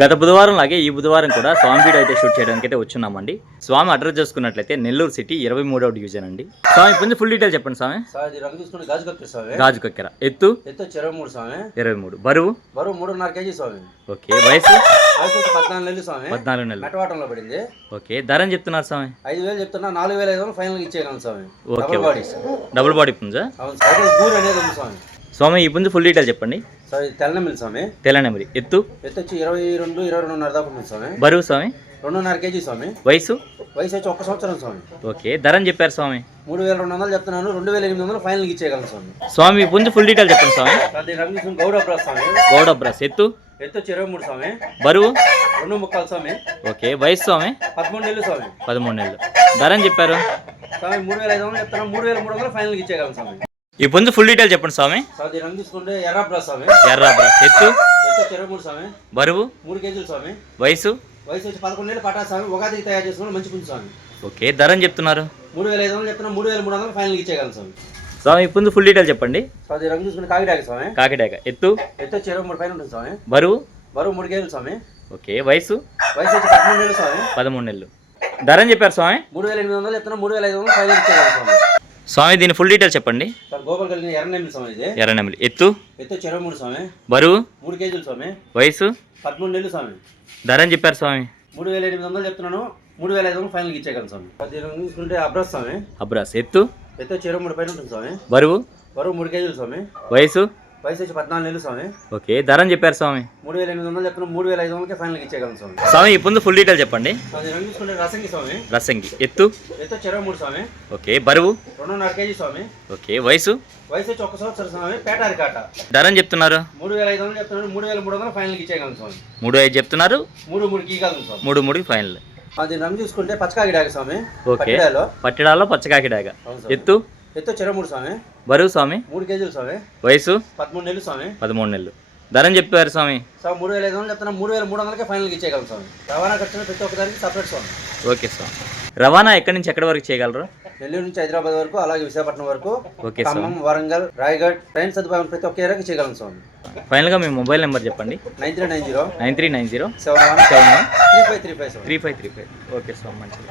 గత బుధవారం లాగే ఈ బుధవారం కూడా స్వామి వీడియో అయితే షూట్ చేయడానికి అయితే వచ్చున్నామండి. స్వామి అడ్రస్ చూసుకున్నట్లయితే నెల్లూరు సిటీ 23వ డివిజన్ అండి. స్వామి కొంచెం ఫుల్ డీటెయిల్ చెప్పండి స్వామి. గాజు కక్కెర ఎత్తు 23 స్వామి. 23 బరువు 3.5 కేజీ స్వామి. ఓకే వయసు 14 నెలలు స్వామి. 14 నెలలు మెటవాటంలో పడింది. ఓకే ధర చెప్తున్నారు స్వామి. 5,000 చెప్తున్నా, 4,500 ఫైనల్ ఇచ్చేయగలను స్వామి. ఓకే డబుల్ బాడీ పుంజా. అవును స్వామి. గూరు అనేది ఉంది స్వామి. స్వామి ఈ పుంజు ఫుల్ డీటెయిల్ చెప్పండి. స్వామి తెల్లనెమిలి స్వామి. తెల్లనెమిలి ఎత్తు వచ్చి 22-22.5 దాకా ఉంది స్వామి. బరువు స్వామి 2.5 కేజీ స్వామి. వయసు వచ్చి 1 సంవత్సరం స్వామి. ఓకే ధరని చెప్పారు స్వామి. 3,200 చెప్తున్నాను, 2,800 ఫైనల్ ఇచ్చేయగలను స్వామి. స్వామి పుంజు ఫుల్ డీటెయిల్ చెప్పండి స్వామి. అది రంగు గౌడ బ్రాస్ స్వామి. గౌడ బ్రాస్ ఎత్తు 23 స్వామి. బరువు 2.25 స్వామి. ఓకే వయసు స్వామి 13 నెలలు స్వామి. 13 నెలలు ధరని చెప్పారు స్వామి. 3,500 చెప్తున్నాను, 3,300 ఫైనల్ ఇచ్చేయగలను స్వామి. ఈ పుంజు ఫుల్ డీటెయిల్ చెప్పండి స్వామి. అది రంగు తీసుకుంటే ఎర్ర బ్రాస్ స్వామి. ఎర్ర బ్రాస్ ఎత్తు 23 స్వామి. బరువు 3 కేజీలు స్వామి. వయసు వచ్చి 11 నెలలు పట్టా స్వామి. ఉగాదికి తయారు చేసుకుని మంచి పుంజు స్వామి. ఓకే ధరని చెప్తున్నారు. 3,500 చెప్తున్నా, 3,300 ఫైనల్ ఇచ్చేయగలను స్వామి. స్వామి ఈ పుంజు ఫుల్ డీటెయిల్ చెప్పండి. అది రంగు తీసుకుంటే కాకిడాక స్వామి. కాకిడాక ఎత్తు 23 పైన ఉంటుంది స్వామి. బరువు 3 కేజీలు స్వామి. ఓకే వయసు వచ్చి 13 నెలలు స్వామి. 13 నెలలు ధరని చెప్పారు స్వామి. 3,800 చెప్తున్నా, 3,500 ఫైనల్ ఇచ్చేయగలను స్వామి. స్వామి దీని ఫుల్ డీటెయిల్ చెప్పండి. గోపాల్ కలిగిన ఎర్రనెమిలి స్వామి. ఇది ఎర్రనెమిలి ఎత్తు 23 స్వామి. బరువు 3 కేజీలు స్వామి. వయసు 13 నెలలు స్వామి. ధరని చెప్పారు స్వామి. 3,800 చెప్తున్నాను, 3,500 ఫైనల్ ఇచ్చేయగలను స్వామి. అది రంగు తీసుకుంటే అబ్రాస్ స్వామి. అబ్రాస్ ఎత్తు 23 పైన ఉంటుంది స్వామి. బరువు 3 కేజీలు స్వామి. వయసు వచ్చి 14 నెలలు స్వామి. ఓకే ధరని చెప్పారు స్వామి. 3,800 చెప్తున్నా, 3,500 ఫైనల్ ఇచ్చేయగలను స్వామి. స్వామి ఈ పుంజు ఫుల్ డీటెయిల్ చెప్పండి. అది రంగు తీసుకుంటే రసంగి స్వామి. రసంగి ఎత్తు 23 స్వామి. ఓకే బరువు 2.5 కేజీ స్వామి. ఓకే వయసు వచ్చి 1 సంవత్సరం స్వామి. పేటారి కాట. ధరని చెప్తున్నారు. 3,500 చెప్తున్నాను, 3,300 ఫైనల్ ఇచ్చేయగలను స్వామి. 3,500 చెప్తున్నారు, 3 గీయగలను స్వామి. 3 ఫైనల్. అది రంగు చూసుకుంటే పచ్చకాకిడాక స్వామి. ఓకే పట్టిడాలో పచ్చకాకిడాక ఎత్తు 23 స్వామి. బరువు స్వామి 3 కేజీలు స్వామి. వయసు 13 నెలలు స్వామి. 13 నెలలు ధరని చెప్పారు స్వామి. 3,500 చెప్తున్నా, 3,300 ఫైనల్ ఇచ్చేయగలం స్వామి. రవాణా ఖర్చున ప్రతి ఒక్కదానికి సపరేట్ స్వామి. ఓకే స్వామి. రవాణా ఎక్కడి నుంచి ఎక్కడి వరకు చేయగలరు? నెల్లూరు నుంచి హైదరాబాద్ వరకు, అలాగే విశాఖపట్నం వరకు, ఓకే ఖమ్మం, వరంగల్, రాయగఢ్ ట్రైన్ సదుపాయం ప్రతి ఒక్క ఏరియాకి చేయగలం స్వామి. ఫైనల్గా మీ మొబైల్ నెంబర్ చెప్పండి. 9390 9390 71 71 3535 3535. ఓకే స్వామి మంచిది.